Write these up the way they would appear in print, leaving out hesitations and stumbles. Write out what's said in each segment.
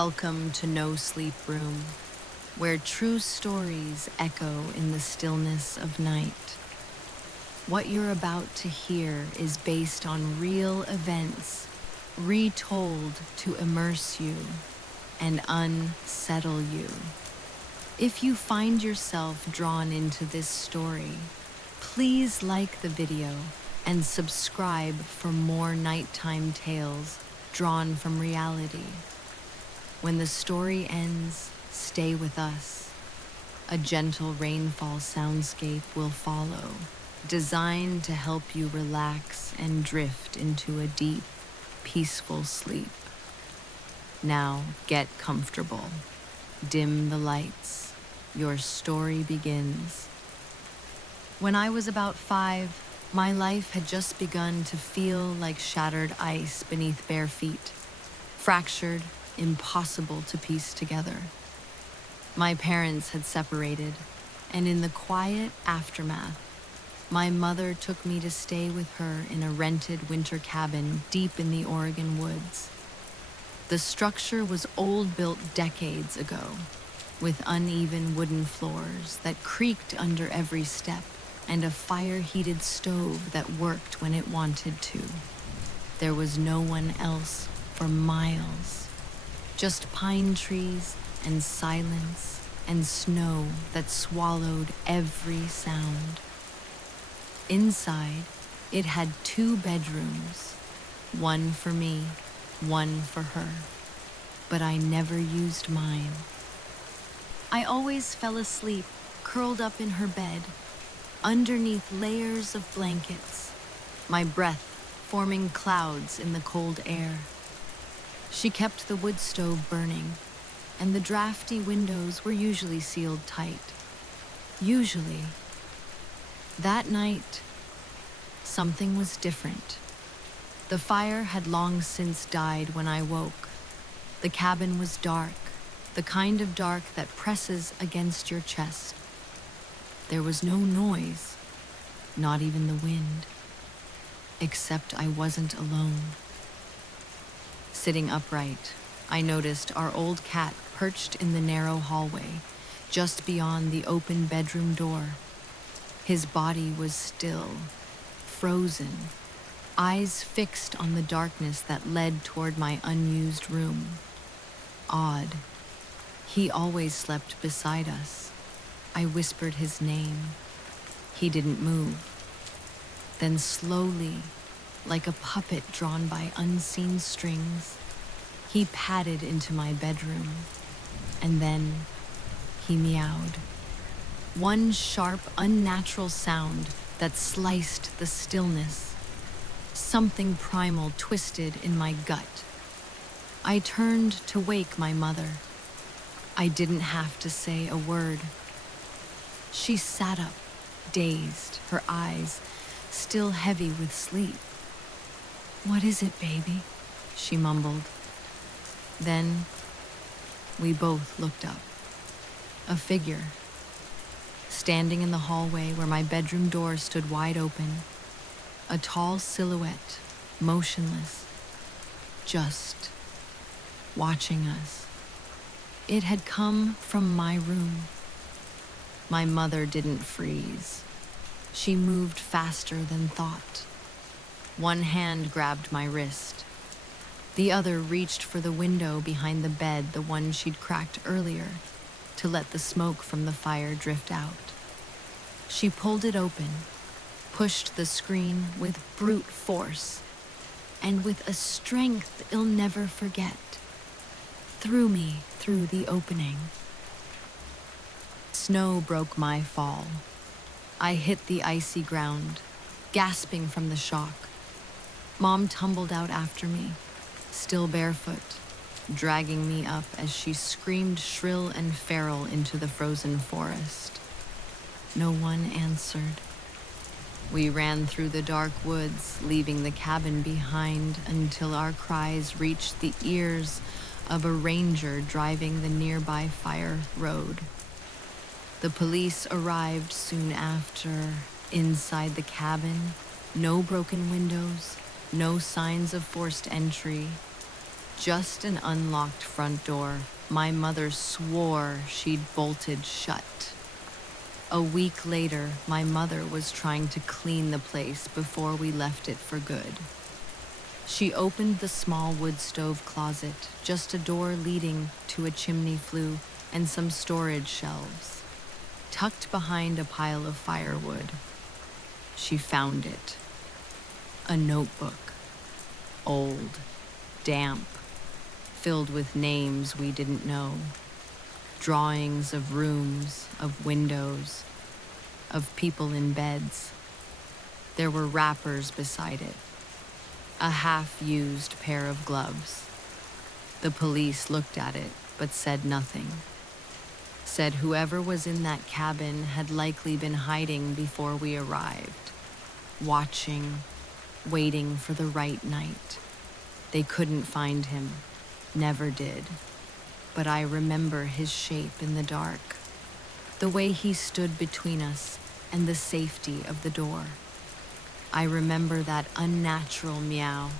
Welcome to No Sleep Room, where true stories echo in the stillness of night. What you're about to hear is based on real events, retold to immerse you and unsettle you. If you find yourself drawn into this story, please like the video and subscribe for more nighttime tales drawn from reality. When the story ends, stay with us. A gentle rainfall soundscape will follow, designed to help you relax and drift into a deep, peaceful sleep. Now get comfortable. Dim the lights. Your story begins. When I was about 5, my life had just begun to feel like shattered ice beneath bare feet, fractured, impossible to piece together. My parents had separated, and in the quiet aftermath, my mother took me to stay with her in a rented winter cabin deep in the Oregon woods. The structure was old, built decades ago, with uneven wooden floors that creaked under every step and a fire-heated stove that worked when it wanted to. There was no one else for miles. Just pine trees and silence and snow that swallowed every sound. Inside, it had 2 bedrooms, one for me, one for her. But I never used mine. I always fell asleep, curled up in her bed, underneath layers of blankets, my breath forming clouds in the cold air. She kept the wood stove burning, and the drafty windows were usually sealed tight. Usually. That night, something was different. The fire had long since died when I woke. The cabin was dark, the kind of dark that presses against your chest. There was no noise, not even the wind. Except I wasn't alone. Sitting upright, I noticed our old cat perched in the narrow hallway, just beyond the open bedroom door. His body was still, frozen, eyes fixed on the darkness that led toward my unused room. Odd. He always slept beside us. I whispered his name. He didn't move. Then slowly, like a puppet drawn by unseen strings, he padded into my bedroom, and then he meowed. One sharp, unnatural sound that sliced the stillness. Something primal twisted in my gut. I turned to wake my mother. I didn't have to say a word. She sat up, dazed, her eyes still heavy with sleep. "What is it, baby?" she mumbled. Then we both looked up. A figure, standing in the hallway where my bedroom door stood wide open. A tall silhouette, motionless, just watching us. It had come from my room. My mother didn't freeze. She moved faster than thought. One hand grabbed my wrist. The other reached for the window behind the bed, the one she'd cracked earlier, to let the smoke from the fire drift out. She pulled it open, pushed the screen with brute force, and with a strength I'll never forget, threw me through the opening. Snow broke my fall. I hit the icy ground, gasping from the shock. Mom tumbled out after me, still barefoot, dragging me up as she screamed shrill and feral into the frozen forest. No one answered. We ran through the dark woods, leaving the cabin behind until our cries reached the ears of a ranger driving the nearby fire road. The police arrived soon after. Inside the cabin, no broken windows, no signs of forced entry, just an unlocked front door my mother swore she'd bolted shut. A week later, my mother was trying to clean the place before we left it for good. She opened the small wood stove closet, just a door leading to a chimney flue and some storage shelves. Tucked behind a pile of firewood, she found it. A notebook. Old, damp, filled with names we didn't know. Drawings of rooms, of windows, of people in beds. There were wrappers beside it. A half-used pair of gloves. The police looked at it, but said nothing. Said whoever was in that cabin had likely been hiding before we arrived. Watching, waiting for the right night. They couldn't find him. Never did. But I remember his shape in the dark. The way he stood between us and the safety of the door. I remember that unnatural meow.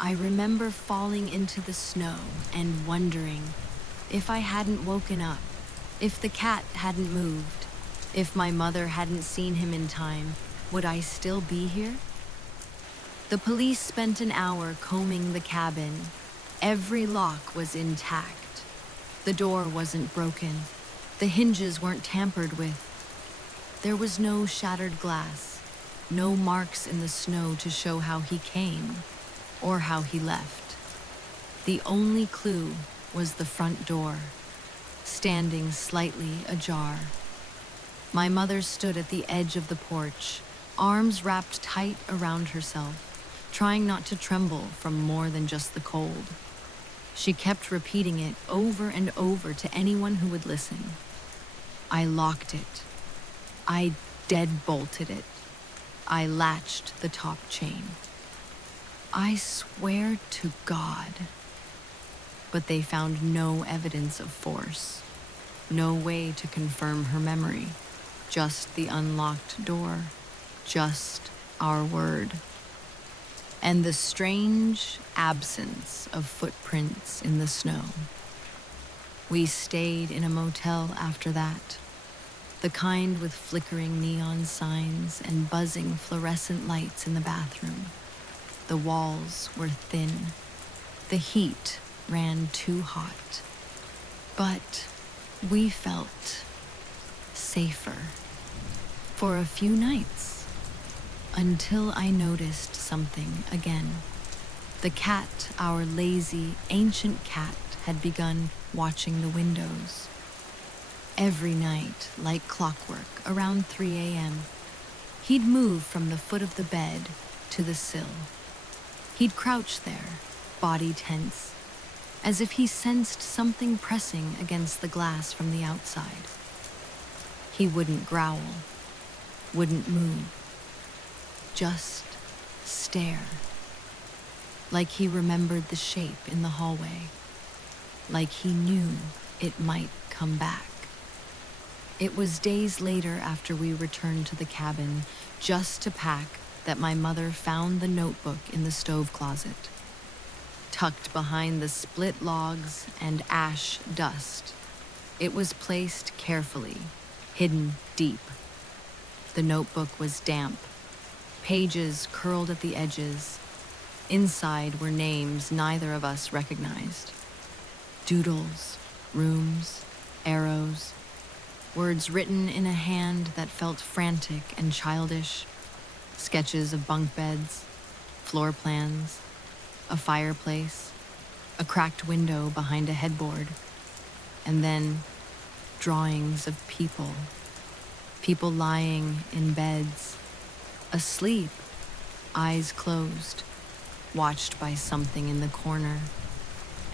I remember falling into the snow and wondering if I hadn't woken up, if the cat hadn't moved, if my mother hadn't seen him in time, would I still be here? The police spent an hour combing the cabin. Every lock was intact. The door wasn't broken. The hinges weren't tampered with. There was no shattered glass, no marks in the snow to show how he came or how he left. The only clue was the front door, standing slightly ajar. My mother stood at the edge of the porch, arms wrapped tight around herself, trying not to tremble from more than just the cold. She kept repeating it over and over to anyone who would listen. I locked it. I deadbolted it. I latched the top chain. I swear to God. But they found no evidence of force, no way to confirm her memory, just the unlocked door, just our word. And the strange absence of footprints in the snow. We stayed in a motel after that, the kind with flickering neon signs and buzzing fluorescent lights in the bathroom. The walls were thin. The heat ran too hot. But we felt safer for a few nights. Until I noticed something again. The cat, our lazy, ancient cat, had begun watching the windows. Every night, like clockwork, around 3 a.m., he'd move from the foot of the bed to the sill. He'd crouch there, body tense, as if he sensed something pressing against the glass from the outside. He wouldn't growl, wouldn't move. Just stare. Like he remembered the shape in the hallway. Like he knew it might come back. It was days later after we returned to the cabin, just to pack, that my mother found the notebook in the stove closet. Tucked behind the split logs and ash dust. It was placed carefully, hidden deep. The notebook was damp. Pages curled at the edges. Inside were names neither of us recognized. Doodles, rooms, arrows, words written in a hand that felt frantic and childish, sketches of bunk beds, floor plans, a fireplace, a cracked window behind a headboard, and then drawings of people lying in beds, asleep, eyes closed, watched by something in the corner.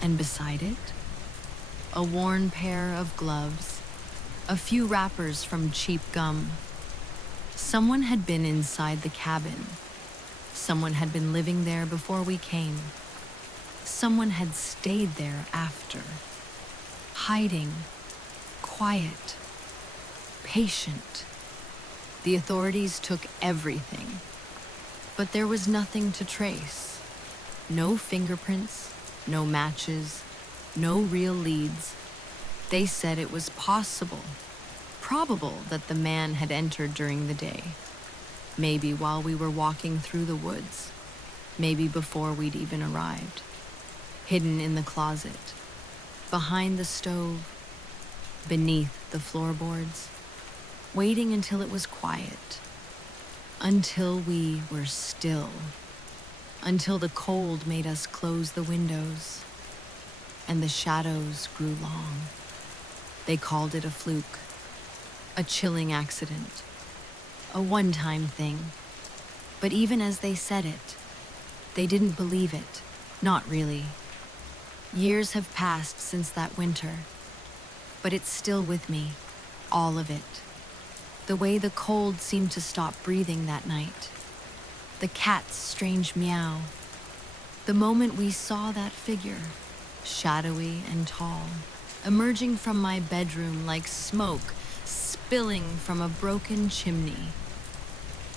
And beside it, a worn pair of gloves, a few wrappers from cheap gum. Someone had been inside the cabin. Someone had been living there before we came. Someone had stayed there after. Hiding, quiet, patient. The authorities took everything, but there was nothing to trace. No fingerprints, no matches, no real leads. They said it was possible, probable that the man had entered during the day. Maybe while we were walking through the woods, maybe before we'd even arrived. Hidden in the closet, behind the stove, beneath the floorboards, waiting until it was quiet, until we were still, until the cold made us close the windows, and the shadows grew long. They called it a fluke, a chilling accident, a one-time thing. But even as they said it, they didn't believe it. Not really. Years have passed since that winter, but it's still with me, all of it. The way the cold seemed to stop breathing that night, the cat's strange meow, the moment we saw that figure, shadowy and tall, emerging from my bedroom like smoke spilling from a broken chimney.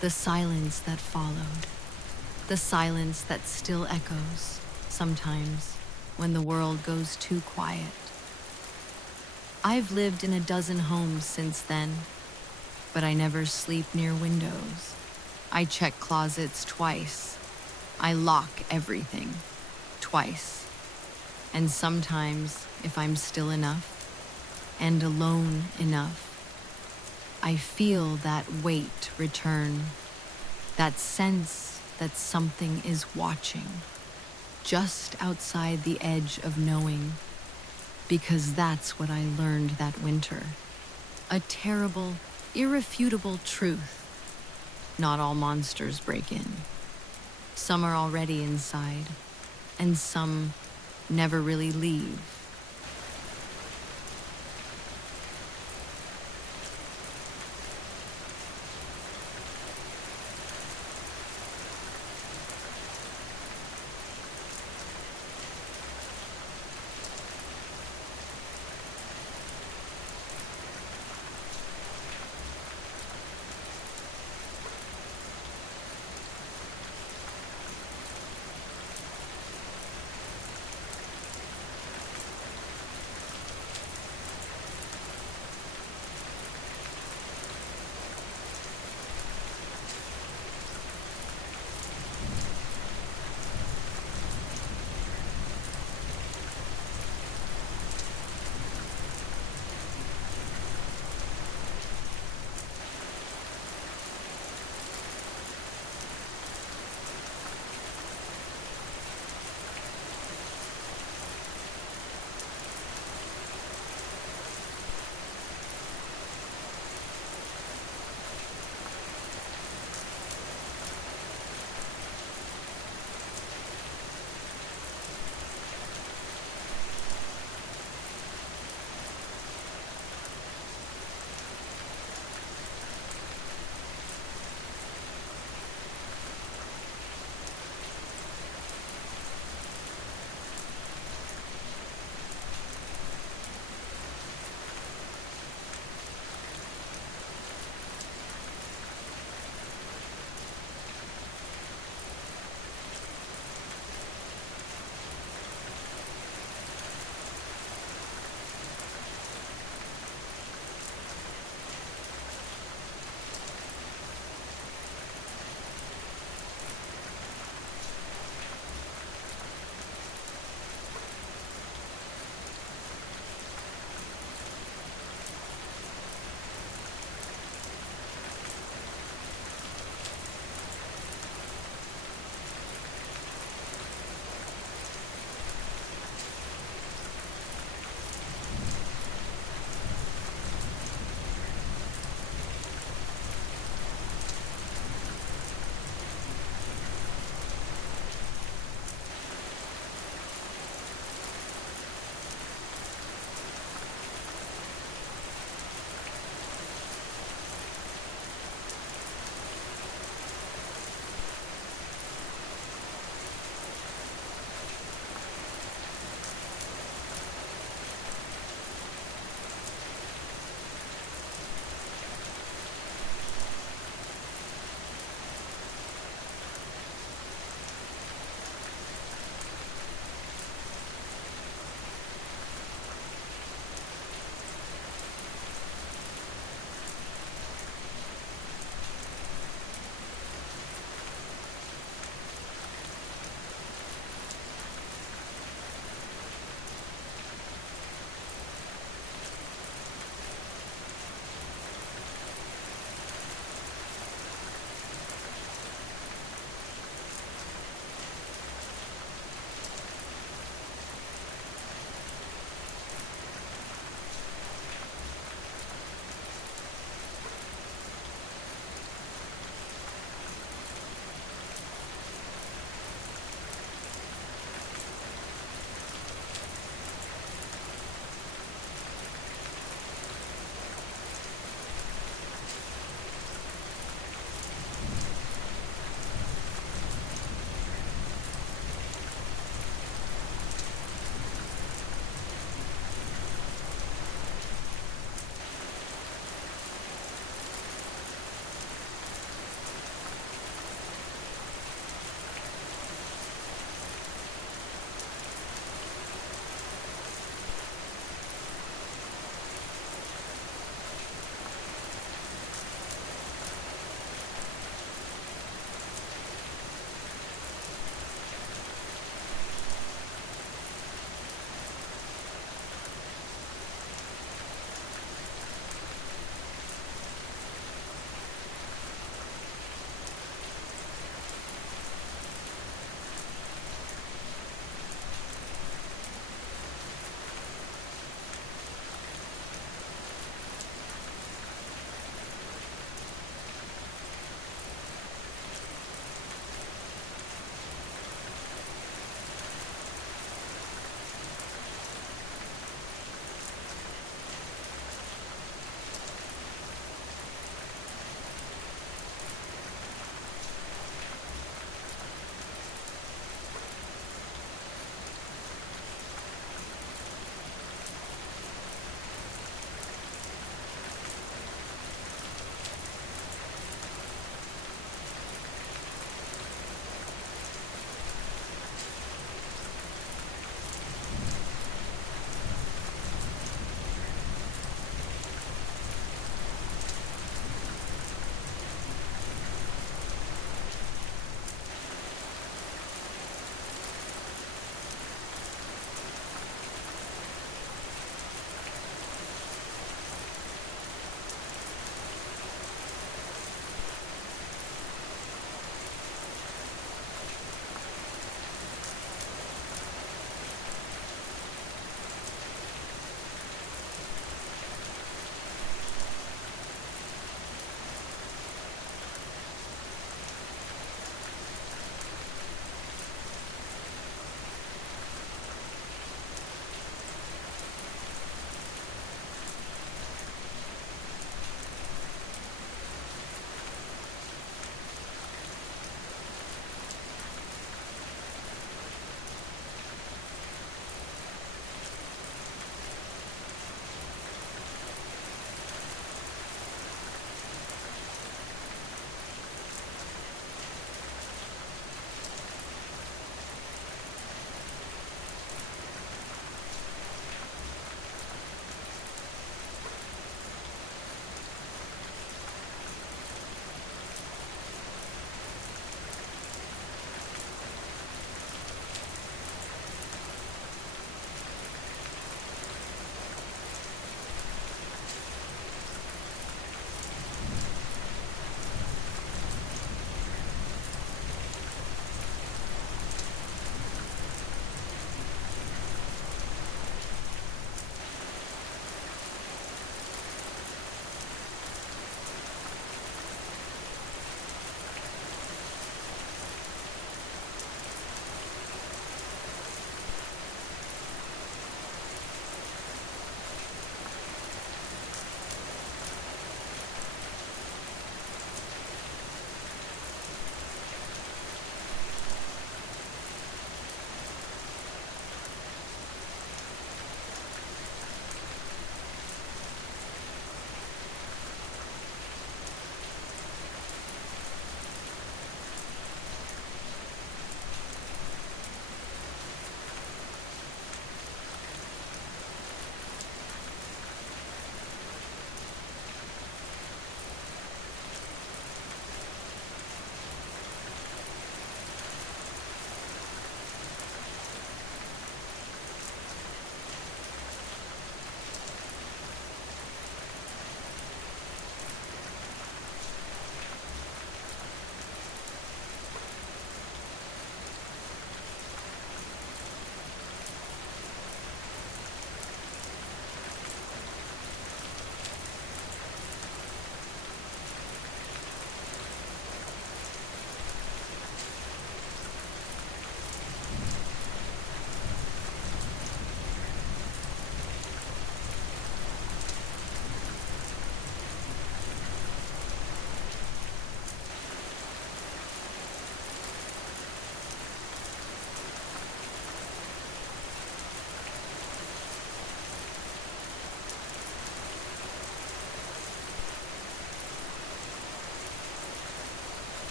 The silence that followed, the silence that still echoes sometimes when the world goes too quiet. I've lived in a dozen homes since then, but I never sleep near windows. I check closets twice. I lock everything twice. And sometimes, if I'm still enough and alone enough, I feel that weight return, that sense that something is watching, just outside the edge of knowing, because that's what I learned that winter. A terrible, irrefutable truth. Not all monsters break in. Some are already inside, and some never really leave.